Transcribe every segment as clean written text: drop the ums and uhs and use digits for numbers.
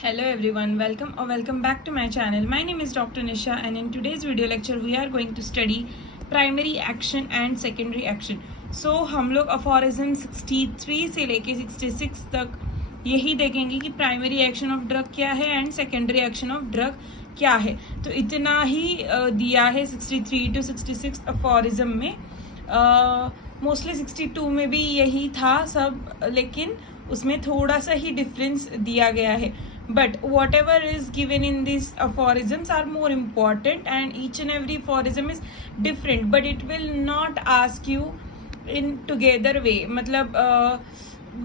Hello everyone, welcome back to my channel. My name is Dr. Nisha and in today's video lecture we are going to study primary action and secondary action. So हम लोग aphorism 63 से लेके 66 तक यही देखेंगे कि primary action of drug क्या है and secondary action of drug क्या है. तो इतना ही दिया है 63 to 66 aphorism में. मोस्टली 62 में भी यही था सब, लेकिन उसमें थोड़ा सा ही डिफरेंस दिया गया है. But whatever is given in these aphorisms are more important and each and every aphorism is different, but it will not ask you in together way. मतलब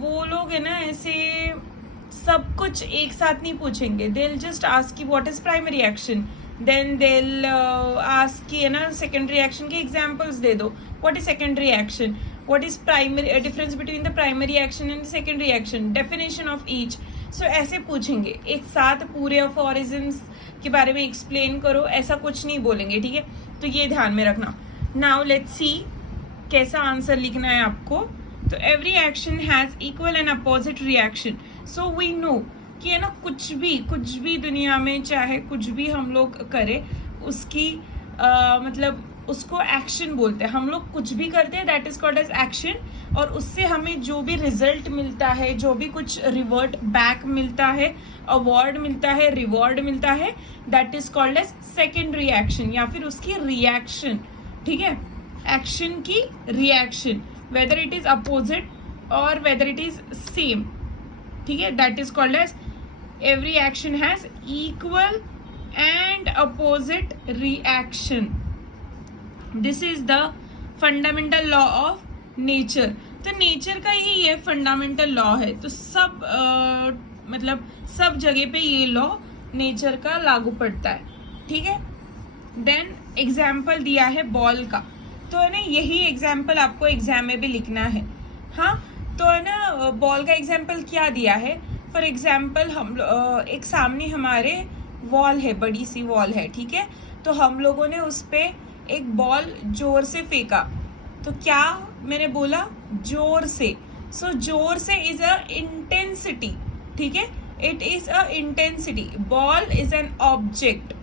वो लोग है ना ऐसे सब कुछ एक साथ नहीं पूछेंगे. They'll just ask you what is primary action, then they'll ask कि है ना secondary action के examples दे दो. What is secondary action? What is primary difference between the primary action and secondary action? Definition of each. So ऐसे पूछेंगे, एक साथ पूरे अफोरिज्म्स के बारे में एक्सप्लेन करो, ऐसा कुछ नहीं बोलेंगे. ठीक है, तो ये ध्यान में रखना. नाउ लेट्स सी कैसा आंसर लिखना है आपको. तो every action has equal and opposite reaction. So we know कि है ना कुछ भी दुनिया में चाहे कुछ भी हम लोग करें उसकी मतलब उसको एक्शन बोलते हैं. हम लोग कुछ भी करते हैं that is called as action, और उससे हमें जो भी रिजल्ट मिलता है, जो भी कुछ रिवर्ट बैक मिलता है, अवार्ड मिलता है, रिवॉर्ड मिलता है, that is called as secondary action या फिर उसकी रिएक्शन. ठीक है, एक्शन की reaction, whether it is opposite और वेदर इट इज सेम. ठीक है, that is called as every action has equal and opposite reaction. This is the fundamental law of nature. तो नेचर का ही ये फंडामेंटल लॉ है. तो सब मतलब सब जगह पे ये लॉ नेचर का लागू पड़ता है. ठीक है, देन एग्जाम्पल दिया है बॉल का. तो है ना यही एग्जाम्पल आपको एग्जाम में भी लिखना है. हाँ, तो है ना बॉल का एग्जाम्पल क्या दिया है. फॉर एग्जाम्पल हम एक सामने हमारे वॉल है, बड़ी सी वॉल है. ठीक है, तो हम लोगों ने उस पे एक बॉल जोर से फेंका. तो क्या मैंने बोला, जोर से. सो जोर से इज अ इंटेंसिटी. ठीक है, it is a intensity. Ball is an object.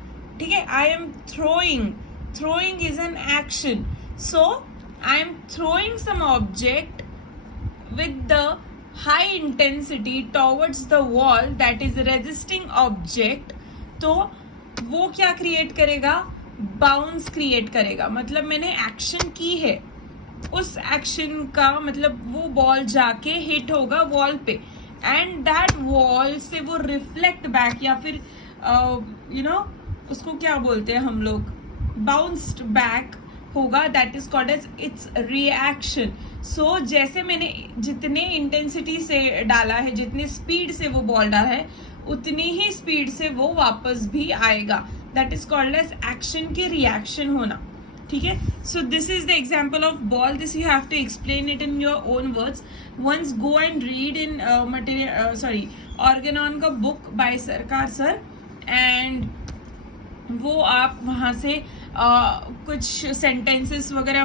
ठीक है, I am throwing is an action. So I am throwing some object with the high intensity towards the wall that is resisting object. तो वो क्या create करेगा, bounce create करेगा. मतलब मैंने action की है, उस एक्शन का मतलब वो बॉल जाके हिट होगा वॉल पे एंड दैट वॉल से वो रिफ्लेक्ट बैक या फिर यू नो उसको क्या बोलते हैं हम लोग, बाउंस्ड बैक होगा. That is called as its reaction. So जैसे मैंने जितने इंटेंसिटी से डाला है, जितनी स्पीड से वो बॉल डाला है, उतनी ही स्पीड से वो वापस भी आएगा. That is called as action की रिएक्शन होना. ठीक है, so this is the example of ball. This you have to explain it in your own words. Once go and read in Organon का बुक बाय सरकार सर, एंड वो आप वहाँ से कुछ सेंटेंसेस वगैरह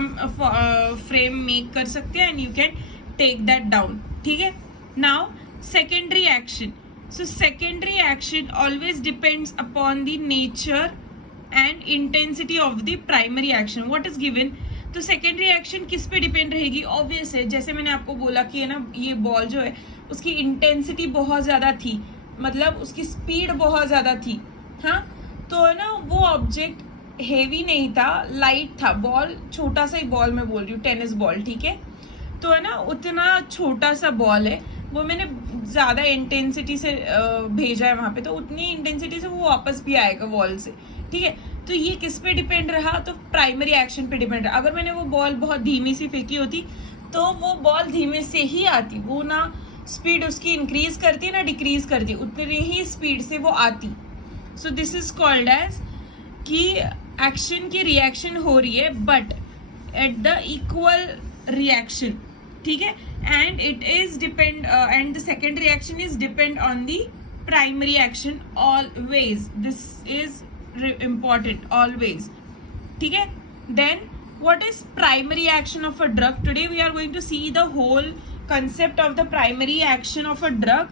फ्रेम मेक कर सकते हैं and you can take that down. ठीक है, now secondary action. So secondary action always depends upon the nature and intensity of the primary action. What is given. तो सेकेंडरी एक्शन किस पे depend रहेगी, obvious है. जैसे मैंने आपको बोला कि है ना ये बॉल जो है उसकी इंटेंसिटी बहुत ज्यादा थी, मतलब उसकी स्पीड बहुत ज्यादा थी. हाँ, तो है ना वो ऑब्जेक्ट हेवी नहीं था, लाइट था. बॉल छोटा सा ही बॉल मैं बोल रही हूँ, टेनिस बॉल. ठीक है, तो है ना उतना छोटा सा बॉल है, वो मैंने ज्यादा इंटेंसिटी से भेजा है वहां पे, तो उतनी इंटेंसिटी से वो वापस भी आएगा वॉल से. ठीक है, तो ये किस पे डिपेंड रहा, तो प्राइमरी एक्शन पे डिपेंड रहा. अगर मैंने वो बॉल बहुत धीमी सी फेंकी होती तो वो बॉल धीमे से ही आती, वो ना स्पीड उसकी इंक्रीज करती ना डिक्रीज करती, उतनी ही स्पीड से वो आती. So this is called as कि एक्शन की रिएक्शन हो रही है but at the equal reaction. ठीक है, and it is depend and the second reaction is depend on the primary action always. This is important always. ठीक है, then what is primary action of a drug? Today we are going to see the whole concept of the primary action of a drug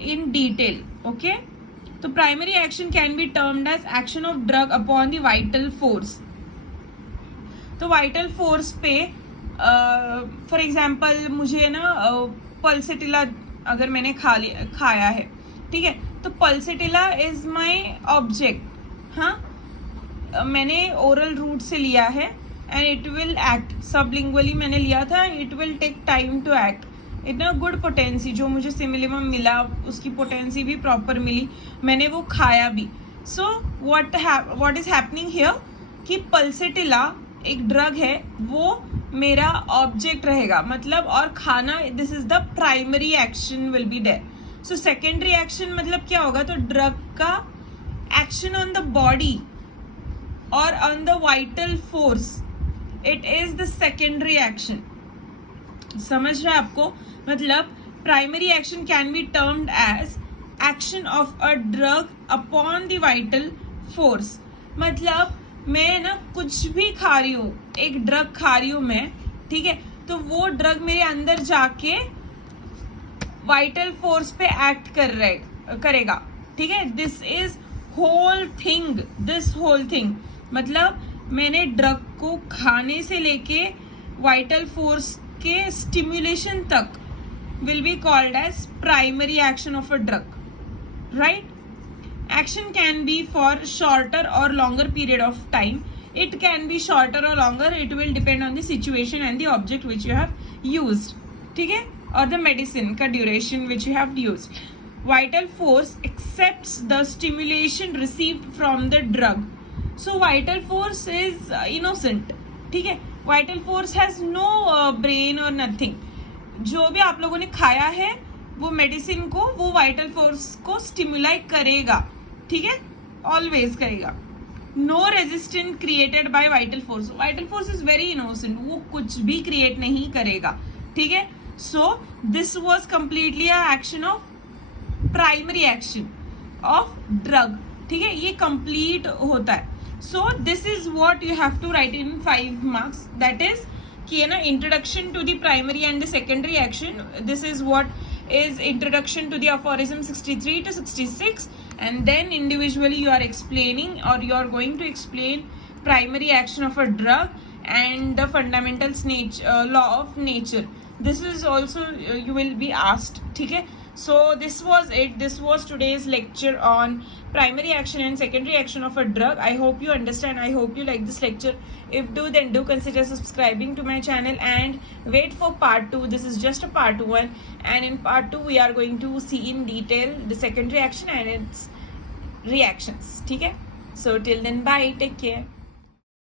in detail. Okay, तो primary action can be termed as action of drug upon the vital force. तो vital force पे for example मुझे ना pulsatilla अगर मैंने खाया है, ठीक है, तो पल्सेटिला इज माई ऑब्जेक्ट. हाँ, मैंने ओरल रूट से लिया है and it will act. Sublingually मैंने लिया था, it will take time to act. इतना गुड पोटेंसी जो मुझे सिमिलिमम मिला, उसकी पोटेंसी भी प्रॉपर मिली, मैंने वो खाया भी. So what is happening here कि पल्सेटिला एक ड्रग है, वो मेरा ऑब्जेक्ट रहेगा, मतलब, और खाना, this is the primary action will be there. So secondary action मतलब क्या होगा, तो ड्रग का एक्शन ऑन द बॉडी और on the vital force, it is the secondary action. समझ रहा है आपको? मतलब primary action can be termed as action of a drug upon the vital force. मतलब मैं ना कुछ भी खा रही हूँ, एक ड्रग खा रही हूँ मैं, ठीक है, तो वो ड्रग मेरे अंदर जाके वाइटल फोर्स पे एक्ट करेगा, ठीक है. This is whole thing. मतलब मैंने ड्रग को खाने से लेके वाइटल फोर्स के स्टिम्युलेशन तक will be called as primary action of a drug, right. Action can be for shorter or longer period of time. It can be shorter or longer. It will depend on the situation and the object which you have used. ठीक है? Or the medicine का duration which you have used. Vital force accepts the stimulation received from the drug. So vital force is innocent. ठीक है? Vital force has no brain or nothing. जो भी आप लोगों ने खाया है वो मेडिसिन को, वो वाइटल फोर्स को स्टिमुलाई करेगा, ठीक है, ऑलवेज करेगा. No resistant created by vital force. Vital force is very innocent, वो कुछ भी क्रिएट नहीं करेगा, ठीक है. So this was completely a action of primary action of drug, ठीक है, ये कंप्लीट होता है. So this is what you have to write in 5 marks. That is कि है ना, introduction to the primary and the secondary action. This is what is introduction to the aphorism 63 to 66, and then individually you are explaining, or you are going to explain primary action of a drug and the fundamentals law of nature. This is also you will be asked, ठीक है. So this was it. This was today's lecture on primary action and secondary action of a drug. I hope you understand. I hope you like this lecture. If do, then do consider subscribing to my channel and wait for part 2. This is just a part 1, and in part 2 we are going to see in detail the secondary action and its reactions. ठीक है? So till then, bye. Take care.